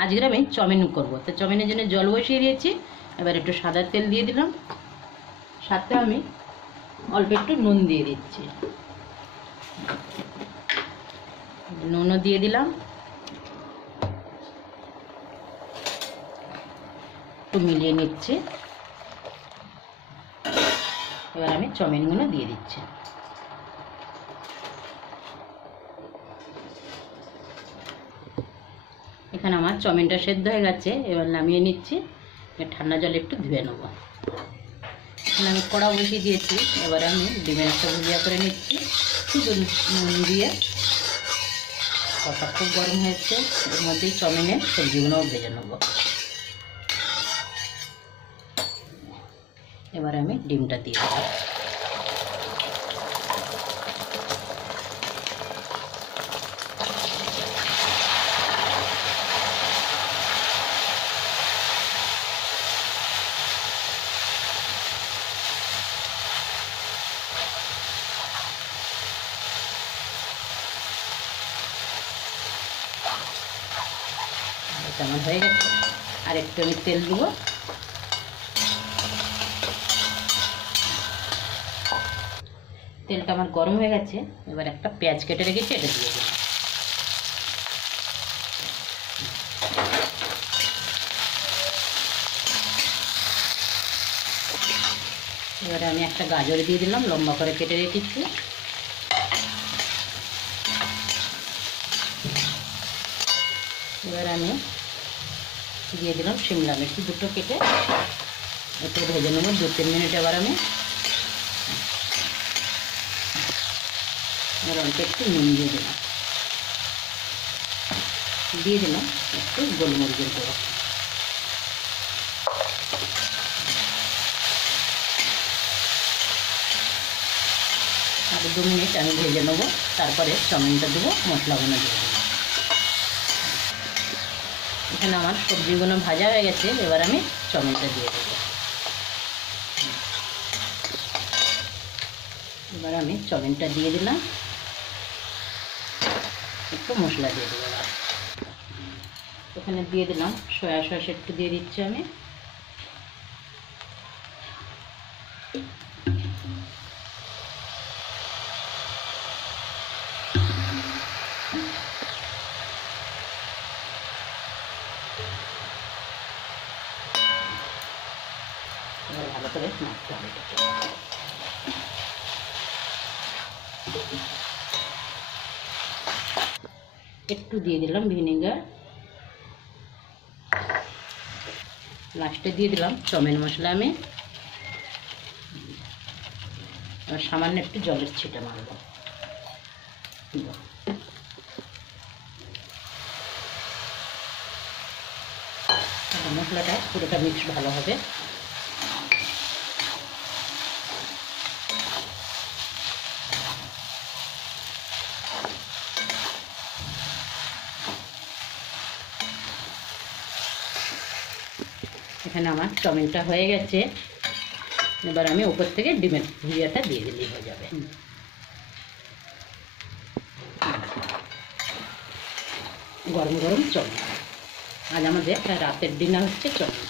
আজকে আমি চাউমিন করব, তো চাউমিনের জন্য জল বসিয়ে দিয়েছি। এবার একটু সাদা তেল দিয়ে দিলাম, সাথে আমি অল্প একটু নুন দিয়ে দিচ্ছি, নুনও দিয়ে দিলাম, একটু মিলিয়ে নিচ্ছি। এবার আমি চাউমিনগুলো দিয়ে দিচ্ছি। এখানে আমার চাউমিনটা সেদ্ধ হয়ে গেছে, এবার নামিয়ে নিচ্ছি। ঠান্ডা জলে একটু ধুয়ে নেব। এখানে আমি কড়া বসিয়ে দিয়েছি, এবার আমি ডিমের একটা ভুজিয়া করে নিচ্ছি শুধু নুন দিয়ে। কড়া খুব গরম হয়েছে, এর মধ্যেই চাউমিনের সবজিগুলোও ভেজে নেব। এবার আমি ডিমটা দিয়ে দেবো। এটা আমার হয়ে গেছে, আর একটু আমি তেল দেবো। তেলটা আমার গরম হয়ে গেছে, এবার একটা পেঁয়াজ কেটে রেখেছি, এটা দিয়ে দেবো। এবারে আমি একটা গাজর দিয়ে দিলাম, লম্বা করে কেটে রেখেছি। এবার আমি দিয়ে দিলাম শিমলা মির্চ দুটো কেটে, একটু ভেজে নেব 2-3 মিনিট। এবার আমি অল্প একটু নুন দিয়ে দিলাম একটু গোলমরিচের গুঁড়ো। আর 2 মিনিট আমি ভেজে নেবো, তারপরে চাউমিনটা দেবো, মশলাগুলো দিয়ে দেবো। এখানে আমার সবজিগুলো ভাজা হয়ে গেছে, এবার আমি চাউমিনটা দিয়ে দেবো। এবার আমি চাউমিনটা দিয়ে দিলাম, একটু মশলা দিয়ে দেবো। এবার এখানে দিয়ে দিলাম সয়া সস, একটু দিয়ে দিচ্ছি আমি। এবার ভালো করে মাখতে হবে। একটু দিয়ে দিলাম ভিনেগার, লাস্টে দিয়ে দিলাম চাউমিন মশলা আমি। এবার সামান্য একটু জলের ছিটে মারব। মশলাটা পুরোটা মিক্স ভালো হবে। এখানে আমার চাউমিনটা হয়ে গেছে, এবার আমি উপর থেকে ডিমের ভুজিয়াটা দিয়ে দিলেই হয়ে যাবে। গরম গরম চাউমিন, আজ আমাদের রাতের ডিনার হচ্ছে চাউমিন।